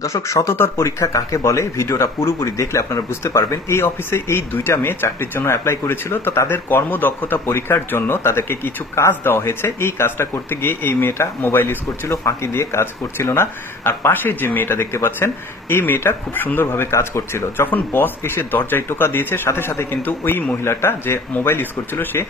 দর্শক, সততার পরীক্ষা কাকে বলে ভিডিওটা পুরোপুরি দেখলে আপনারা বুঝতে পারবেন। এই অফিসে এই দুইটা মেয়ে চাকরির জন্য অ্যাপ্লাই করেছিল। তো তাদের কর্মদক্ষতা পরীক্ষার জন্য তাদেরকে কিছু কাজ দেওয়া হয়েছে। এই কাজটা করতে গিয়ে এই মেয়েটা মোবাইল ইউজ করছিল, ফাঁকি দিয়ে কাজ করছিল না। আর পাশে যে মেয়েটা দেখতে পাচ্ছেন, এই মেয়েটা খুব সুন্দরভাবে কাজ করছিল। যখন বস এসে দরজায় টোকা দিয়েছে, সাথে সাথে কিন্তু ওই মহিলাটা যে মোবাইল ইউজ করছিল, সে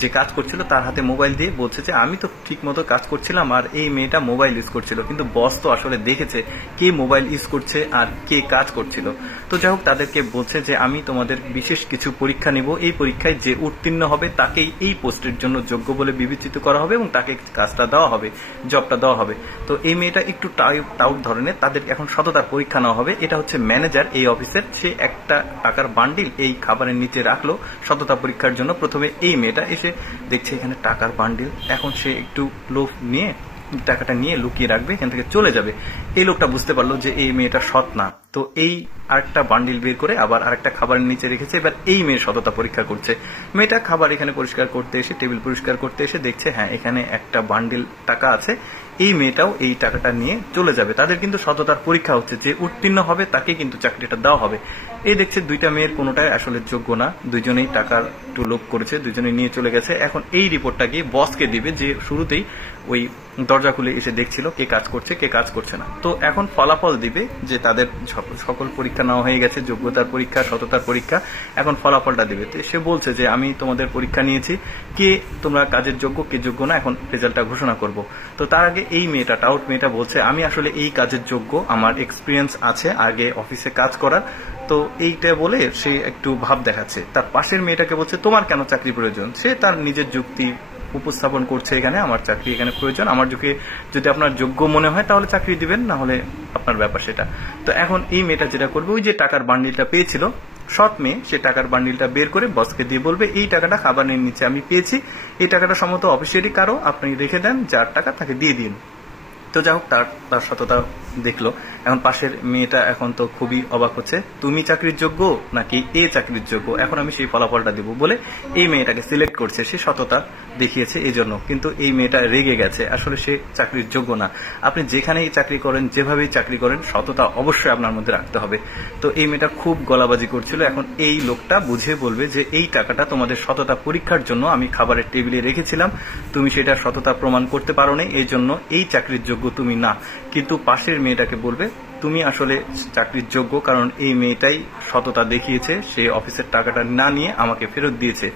যে কাজ করছিল তার হাতে মোবাইল দিয়ে বলছে যে আমি তো ঠিক মতো কাজ করছিলাম আর এই মেয়েটা মোবাইল ইউজ করছিল। কিন্তু বস তো আসলে দেখেছে কে মোবাইল ইউজ করছে আর কে কাজ করছিল। তো যাই হোক, তাদেরকে বলছে যে আমি তোমাদের বিশেষ কিছু পরীক্ষা নিব, এই পরীক্ষায় যে উত্তীর্ণ হবে তাকেই এই পোস্টের জন্য যোগ্য বলে বিবেচিত করা হবে এবং তাকে কাজটা দেওয়া হবে, জবটা দেওয়া হবে। তো এই মেয়েটা একটু টাউট ধরনের, তাদের এখন সততার পরীক্ষা নেওয়া হবে। এটা হচ্ছে ম্যানেজার এই অফিসের, সে একটা টাকার বান্ডিল এই খাবারের নিচে রাখলো সততা পরীক্ষার জন্য। প্রথমে এই মেয়েটা এসে দেখছে এখানে টাকার বান্ডিল, এখন সে একটু লোভ নিয়ে টাকাটা নিয়ে লুকিয়ে রাখবে, এখান থেকে চলে যাবে। এই লোকটা বুঝতে পারলো যে এই মেয়েটা সৎ না, তো এই আরেকটা বান্ডিল বের করে আবার আরেকটা খাবারের নিচে রেখেছে। এবার এই মেয়ের সততা পরীক্ষা করছে। মেয়েটা খাবার এখানে পরিষ্কার করতে এসে, টেবিল পরিষ্কার করতে এসে দেখছে হ্যাঁ এখানে একটা বান্ডিল টাকা আছে, এই মেয়েটাও এই টাকাটা নিয়ে চলে যাবে। তাদের কিন্তু সততার পরীক্ষা হচ্ছে, যে উত্তীর্ণ হবে তাকে কিন্তু চাকরিটা দেওয়া হবে। এই দেখছে দুইটা মেয়ের কোনোটাই আসলে যোগ্য না, দুইজনেই টাকার একটু লোভ করেছে, দুইজনেই নিয়ে চলে গেছে। এখন এই রিপোর্টটা গিয়ে বসকে দিবে, যে শুরুতেই ওই দরজা খুলে এসে দেখছিল কে কাজ করছে কে কাজ করছে না। তো এখন ফলাফল দিবে যে তাদের সকল পরীক্ষা নেওয়া হয়ে গেছে, যোগ্যতার পরীক্ষা, সততার পরীক্ষা, এখন ফলাফলটা দিবে। তো সে বলছে যে আমি তোমাদের পরীক্ষা নিয়েছি, কে তোমরা কাজের যোগ্য কে যোগ্য না, এখন রেজাল্টটা ঘোষণা করব। তো তার আগে এই মেয়েটা, টাউট মেয়েটা বলছে আমি আসলে এই কাজের যোগ্য, আমার এক্সপিরিয়েন্স আছে আগে অফিসে কাজ করার। তো এইটা বলে সে একটু ভাব দেখাচ্ছে। তার পাশের মেয়েটাকে বলছে তোমার কেন চাকরি প্রয়োজন, সে তার নিজের যুক্তি উপস্থাপন করছে, এখানে আমার চাকরি এখানে প্রয়োজন, আমার যুগে যদি আপনার যোগ্য মনে হয় তাহলে চাকরি দিবেন, না হলে আপনার ব্যাপার সেটা। তো এখন এই মেয়েটা যেটা করবে, ওই যে টাকার বান্ডিলটা পেয়েছিল, সৎ মেয়ে, সে টাকার বান্ডিলটা বের করে বসকে দিয়ে বলবে এই টাকাটা খাবারের নিচে আমি পেয়েছি, এই টাকাটা সম্ভবত অফিসেরই কারো, আপনি রেখে দেন, যার টাকা তাকে দিয়ে দিন। তো যাই হোক, তার সততা দেখলো। এখন পাশের মেয়েটা এখন তো খুবই অবাক হচ্ছে, তুমি চাকরির যোগ্য নাকি এ চাকরির যোগ্য, এখন আমি সেই ফলাফলটা দেবো বলে এই মেয়েটাকে সিলেক্ট করছে। সে সততা দেখিয়েছে এই জন্য, কিন্তু এই মেয়েটা রেগে গেছে, আসলে সে চাকরির যোগ্য না। আপনি যেখানেই চাকরি করেন, যেভাবেই চাকরি করেন, সততা অবশ্যই আপনার মধ্যে রাখতে হবে। তো এই মেয়েটা খুব গলাবাজি করছিল। এখন এই লোকটা বুঝে বলবে যে এই টাকাটা তোমাদের সততা পরীক্ষার জন্য আমি খাবারের টেবিলে রেখেছিলাম, তুমি সেটা সততা প্রমাণ করতে পারো না, এই জন্য এই চাকরির যোগ্য তুমি না। কিন্তু পাশের মেয়েটাকে বলবে তুমি আসলে চাকরির যোগ্য, কারণ এই মেয়েটাই সততা দেখিয়েছে, সে অফিসের টাকাটা না নিয়ে আমাকে ফেরত দিয়েছে।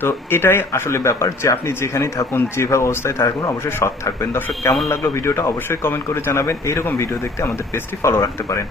তো এটাই আসলে ব্যাপার, যে আপনি যেখানেই থাকুন, যেভাবে অবস্থায় থাকুন, অবশ্যই সৎ থাকবেন। দর্শক, কেমন লাগলো ভিডিওটা অবশ্যই কমেন্ট করে জানাবেন। এইরকম ভিডিও দেখতে আমাদের পেজটি ফলো রাখতে পারেন।